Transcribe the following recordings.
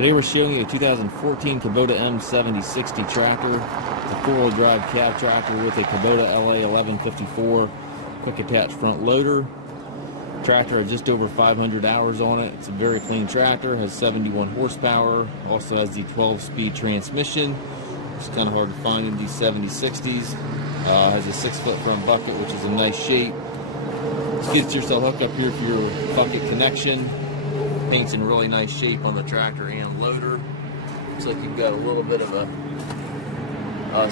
Today we're showing you a 2014 Kubota M7060 tractor. It's a four-wheel drive cab tractor with a Kubota LA 1154 quick attach front loader. Tractor has just over 500 hours on it. It's a very clean tractor, has 71 horsepower, also has the 12-speed transmission. It's kind of hard to find in these 7060s. Has a 6-foot front bucket, which is a nice shape. Skid steer cell hookup here for your bucket connection. Paint's in really nice shape on the tractor and loader. Looks like you've got a little bit of a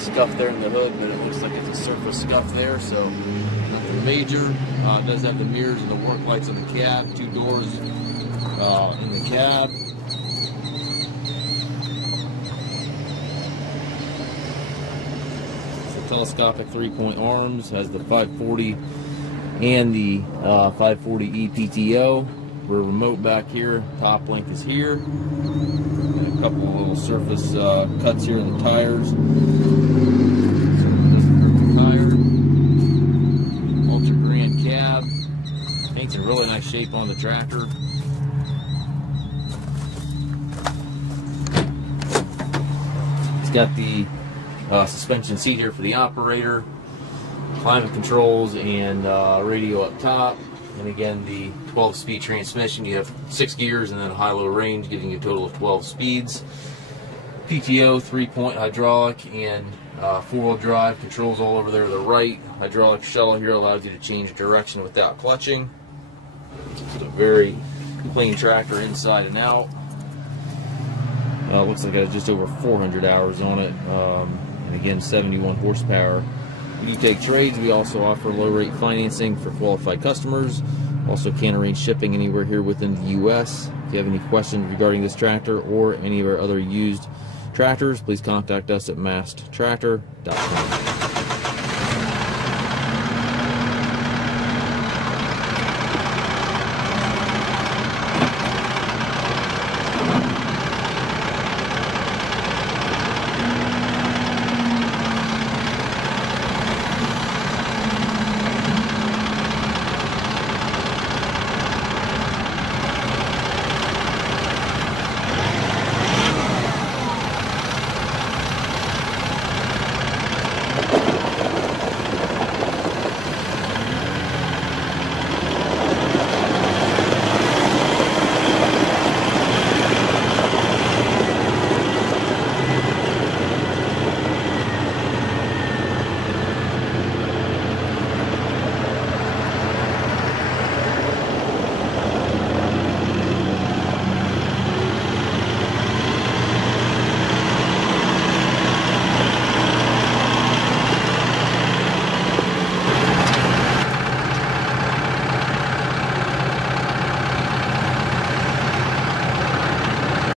scuff there in the hood, but it looks like it's a surface scuff there, so nothing major. It does have the mirrors and the work lights on the cab, 2 doors in the cab. It's a telescopic 3-point arms, has the 540 and the 540E PTO. We're remote back here, top link is here, and a couple of little surface cuts here in the tires. Ultra grand cab, paint's in really nice shape on the tractor. It's got the suspension seat here for the operator, climate controls, and radio up top. And again, the 12-speed transmission. You have 6 gears and then high-low range, giving you a total of 12 speeds. PTO 3-point hydraulic and 4-wheel drive. Controls all over there to the right. Hydraulic shuttle here allows you to change direction without clutching. It's a very clean tractor inside and out. Looks like it has just over 400 hours on it. And again, 71 horsepower. We do take trades. We also offer low-rate financing for qualified customers. Also can arrange shipping anywhere here within the U.S. If you have any questions regarding this tractor or any of our other used tractors, please contact us at massedtractor.com.